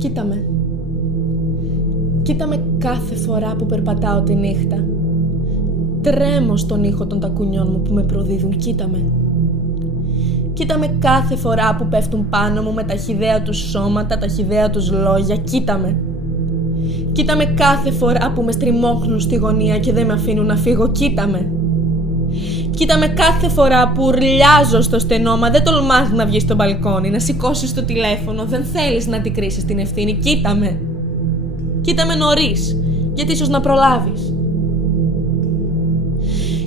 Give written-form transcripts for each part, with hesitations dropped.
Κοίτα με. Κοίτα με κάθε φορά που περπατάω τη νύχτα. Τρέμω στον ήχο των τακουνιών μου που με προδίδουν. Κοίτα με. Κοίτα με κάθε φορά που πέφτουν πάνω μου με τα χυδαία τους σώματα, τα χυδαία τους λόγια. Κοίτα με. Κοίτα με κάθε φορά που με στριμώχνουν στη γωνία και δεν με αφήνουν να φύγω. Κοίτα με. Κοίτα με κάθε φορά που ουρλιάζω στο στενό, μα δεν τολμάς να βγεις στο μπαλκόνι, να σηκώσεις το τηλέφωνο, δεν θέλεις να αντικρίσεις την ευθύνη. Κοίτα με. Κοίτα με νωρίς, γιατί ίσως να προλάβεις.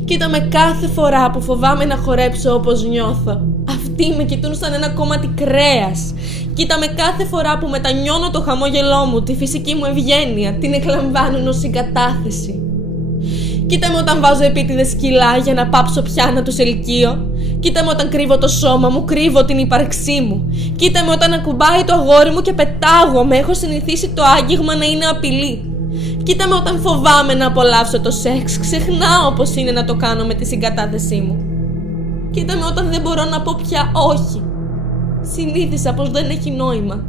Κοίτα με κάθε φορά που φοβάμαι να χορέψω όπως νιώθω. Αυτοί με κοιτούν σαν ένα κομμάτι κρέας. Κοίτα με κάθε φορά που μετανιώνω το χαμόγελό μου, τη φυσική μου ευγένεια, την εκλαμβάνουν ως συγκατάθεση. Κοίτα με όταν βάζω επίτηδες κιλά για να πάψω πια να τους ελκύω. Κοίτα με όταν κρύβω το σώμα μου, κρύβω την ύπαρξή μου. Κοίτα με όταν ακουμπάει το αγόρι μου και πετάγομαι, έχω συνηθίσει το άγγιγμα να είναι απειλή. Κοίτα με όταν φοβάμαι να απολαύσω το σεξ, ξεχνάω πως είναι να το κάνω με τη συγκατάθεσή μου. Κοίτα με όταν δεν μπορώ να πω πια όχι. Συνήθισα πως δεν έχει νόημα.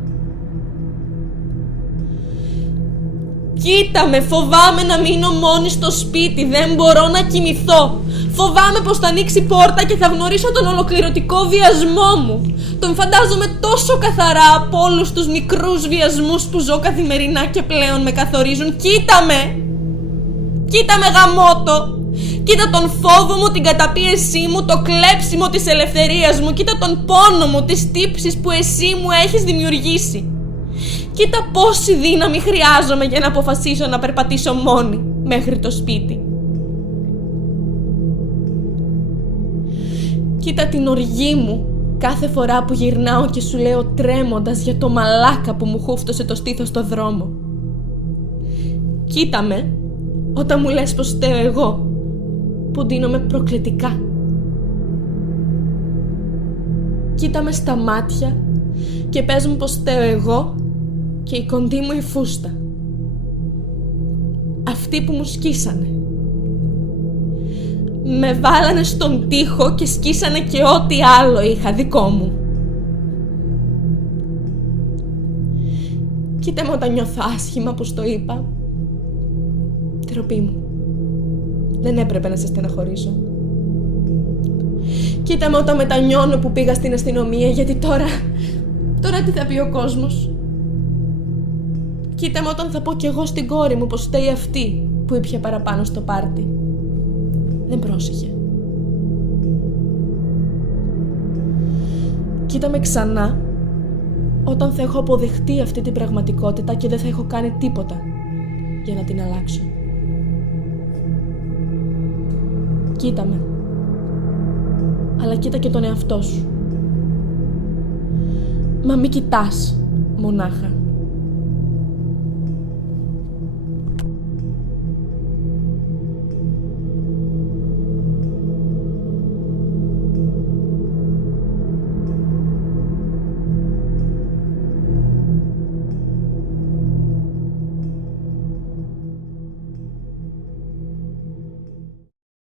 Κοίτα με, φοβάμαι να μείνω μόνη στο σπίτι, δεν μπορώ να κοιμηθώ. Φοβάμαι πως θα ανοίξει πόρτα και θα γνωρίσω τον ολοκληρωτικό βιασμό μου. Τον φαντάζομαι τόσο καθαρά από όλους τους μικρούς βιασμούς που ζω καθημερινά και πλέον με καθορίζουν. Κοίτα με! Κοίτα με γαμώτο! Κοίτα τον φόβο μου, την καταπίεσή μου, το κλέψιμο της ελευθερίας μου. Κοίτα τον πόνο μου, τις τύψεις που εσύ μου έχεις δημιουργήσει. Κοίτα πόση δύναμη χρειάζομαι για να αποφασίσω να περπατήσω μόνη μέχρι το σπίτι. Κοίτα την οργή μου κάθε φορά που γυρνάω και σου λέω τρέμοντας για το μαλάκα που μου χούφτωσε το στήθος στο δρόμο. Κοίτα με όταν μου λες πως φταίω εγώ, που ντύνομαι προκλητικά. Κοίτα με στα μάτια και πες μου πως φταίω εγώ και η κοντή μου η φούστα. Αυτοί που μου σκίσανε. Με βάλανε στον τοίχο και σκίσανε και ό,τι άλλο είχα δικό μου. Κοίτα με όταν νιώθω άσχημα που στο είπα. Τροπή μου. Δεν έπρεπε να σε στεναχωρήσω. Κοίτα με όταν μετανιώνω που πήγα στην αστυνομία, γιατί τώρα τι θα πει ο κόσμος. Κοίτα με όταν θα πω κι εγώ στην κόρη μου πως φταίει αυτή που ήπια παραπάνω στο πάρτι. Δεν πρόσεχε. Κοίτα με ξανά όταν θα έχω αποδεχτεί αυτή την πραγματικότητα και δεν θα έχω κάνει τίποτα για να την αλλάξω. Κοίτα με. Αλλά κοίτα και τον εαυτό σου. Μα μη κοιτάς μονάχα.